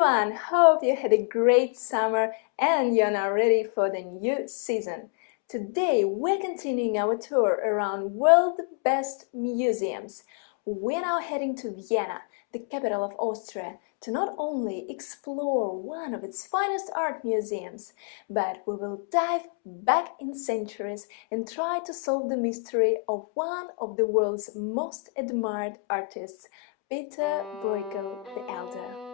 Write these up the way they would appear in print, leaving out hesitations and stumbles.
everyone! Hope you had a great summer and you're now ready for the new season. Today we're continuing our tour around world's best museums. We're now heading to Vienna, the capital of Austria, to not only explore one of its finest art museums, but we will dive back in centuries and try to solve the mystery of one of the world's most admired artists, Pieter Bruegel the Elder.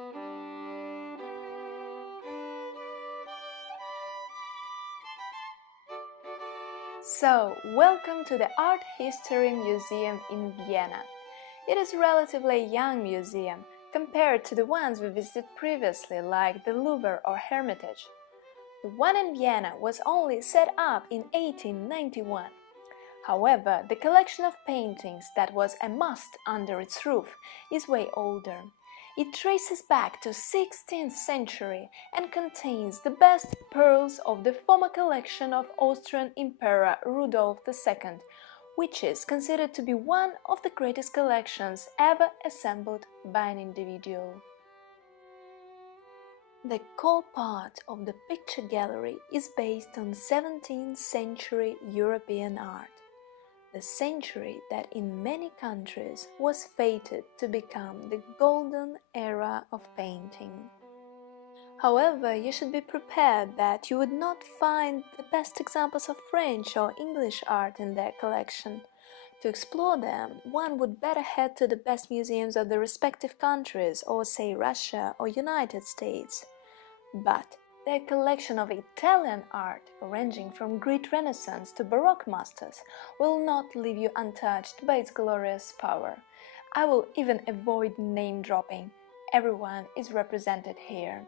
So, welcome to the Art History Museum in Vienna. It is a relatively young museum compared to the ones we visited previously, like the Louvre or Hermitage. The one in Vienna was only set up in 1891. However, the collection of paintings that was amassed under its roof is way older. It traces back to 16th century and contains the best pearls of the former collection of Austrian Emperor Rudolf II, which is considered to be one of the greatest collections ever assembled by an individual. The core part of the picture gallery is based on 17th century European art, the century that in many countries was fated to become the golden era of painting. However, you should be prepared that you would not find the best examples of French or English art in their collection. To explore them, one would better head to the best museums of the respective countries, or say Russia or United States. But their collection of Italian art, ranging from Greek Renaissance to Baroque masters, will not leave you untouched by its glorious power. I will even avoid name-dropping. Everyone is represented here.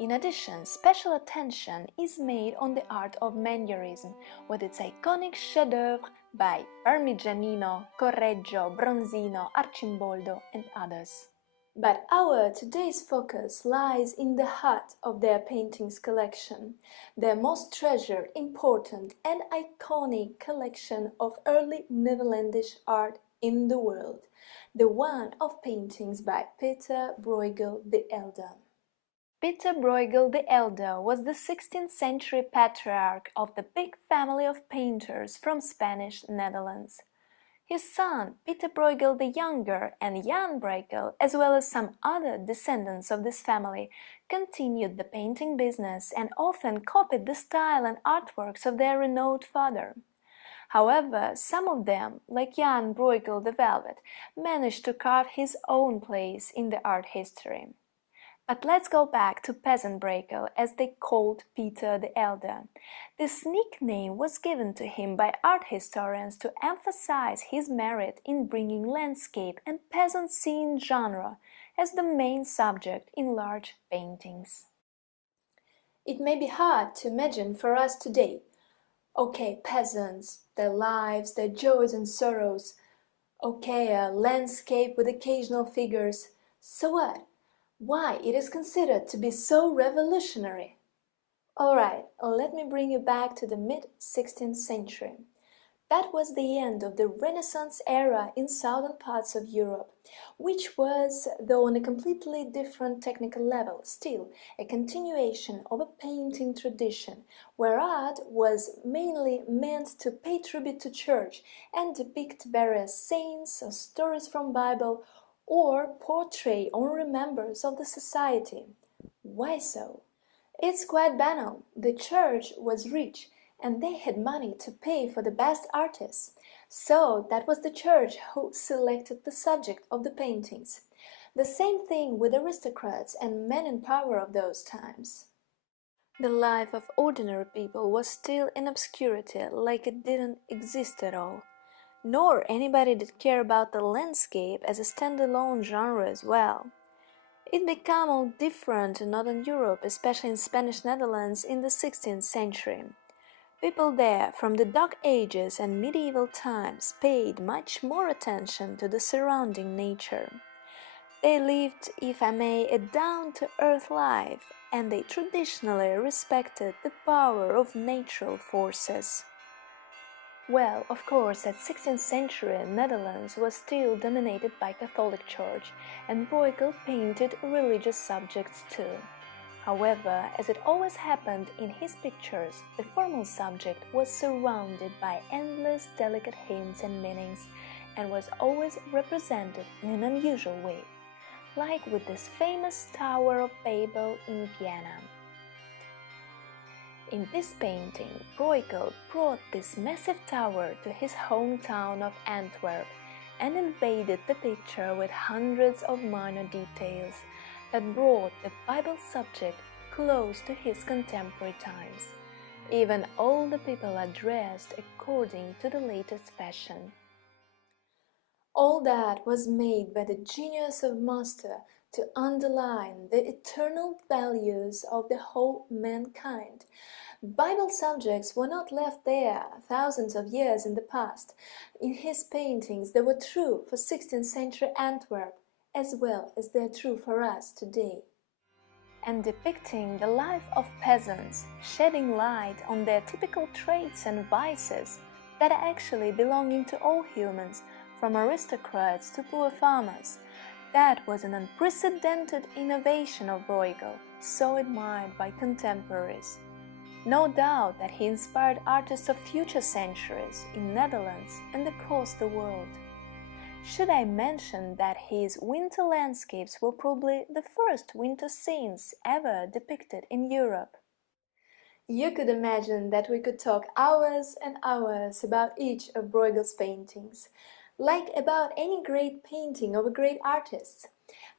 In addition, special attention is made on the art of Manierism, with its iconic chefs-d'œuvre by Parmigianino, Correggio, Bronzino, Arcimboldo and others. But our today's focus lies in the heart of their paintings collection, their most treasured, important and iconic collection of early Netherlandish art in the world, the one of paintings by Pieter Bruegel the Elder. Pieter Bruegel the Elder was the 16th century patriarch of the big family of painters from Spanish Netherlands. His son, Pieter Bruegel the Younger and Jan Bruegel, as well as some other descendants of this family, continued the painting business and often copied the style and artworks of their renowned father. However, some of them, like Jan Bruegel the Velvet, managed to carve his own place in the art history. But let's go back to Peasant Bruegel, as they called Pieter the Elder. This nickname was given to him by art historians to emphasize his merit in bringing landscape and peasant scene genre as the main subject in large paintings. It may be hard to imagine for us today. Okay, peasants, their lives, their joys and sorrows. Okay, a landscape with occasional figures. So what? Why it is considered to be so revolutionary? Alright, let me bring you back to the mid-16th century. That was the end of the Renaissance era in southern parts of Europe, which was, though on a completely different technical level, still a continuation of a painting tradition, where art was mainly meant to pay tribute to church and depict various saints or stories from Bible, or portray honorary members of the society. Why so? It's quite banal. The church was rich and they had money to pay for the best artists. So that was the church who selected the subject of the paintings. The same thing with aristocrats and men in power of those times. The life of ordinary people was still in obscurity, like it didn't exist at all. Nor anybody did care about the landscape as a standalone genre as well. It became all different in Northern Europe, especially in Spanish Netherlands in the 16th century. People there, from the Dark Ages and medieval times, paid much more attention to the surrounding nature. They lived, if I may, a down-to-earth life, and they traditionally respected the power of natural forces. Well, of course, at 16th century, Netherlands was still dominated by Catholic Church, and Bruegel painted religious subjects too. However, as it always happened in his pictures, the formal subject was surrounded by endless delicate hints and meanings, and was always represented in an unusual way, like with this famous Tower of Babel in Vienna. In this painting, Bruegel brought this massive tower to his hometown of Antwerp and invaded the picture with hundreds of minor details that brought the Bible subject close to his contemporary times. Even older people are dressed according to the latest fashion. All that was made by the genius of master to underline the eternal values of the whole mankind. Bible subjects were not left there thousands of years in the past. In his paintings they were true for 16th century Antwerp, as well as they're true for us today. And depicting the life of peasants, shedding light on their typical traits and vices that are actually belonging to all humans, from aristocrats to poor farmers. That was an unprecedented innovation of Bruegel, so admired by contemporaries. No doubt that he inspired artists of future centuries in Netherlands and across the world. Should I mention that his winter landscapes were probably the first winter scenes ever depicted in Europe? You could imagine that we could talk hours and hours about each of Bruegel's paintings, like about any great painting of a great artist.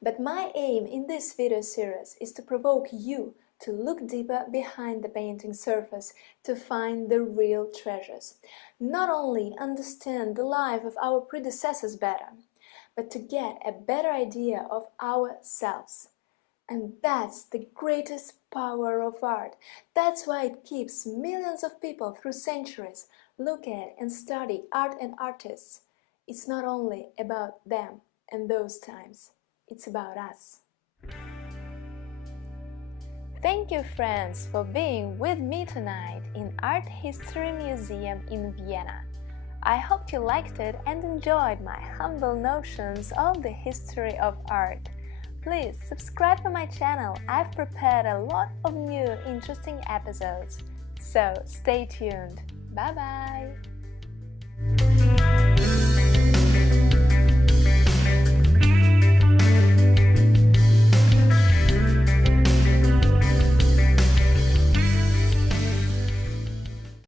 But my aim in this video series is to provoke you to look deeper behind the painting surface to find the real treasures. Not only understand the life of our predecessors better, but to get a better idea of ourselves. And that's the greatest power of art. That's why it keeps millions of people through centuries look at and study art and artists. It's not only about them and those times, it's about us. Thank you, friends, for being with me tonight in Art History Museum in Vienna. I hope you liked it and enjoyed my humble notions of the history of art. Please subscribe to my channel. I've prepared a lot of new interesting episodes. So stay tuned. Bye bye!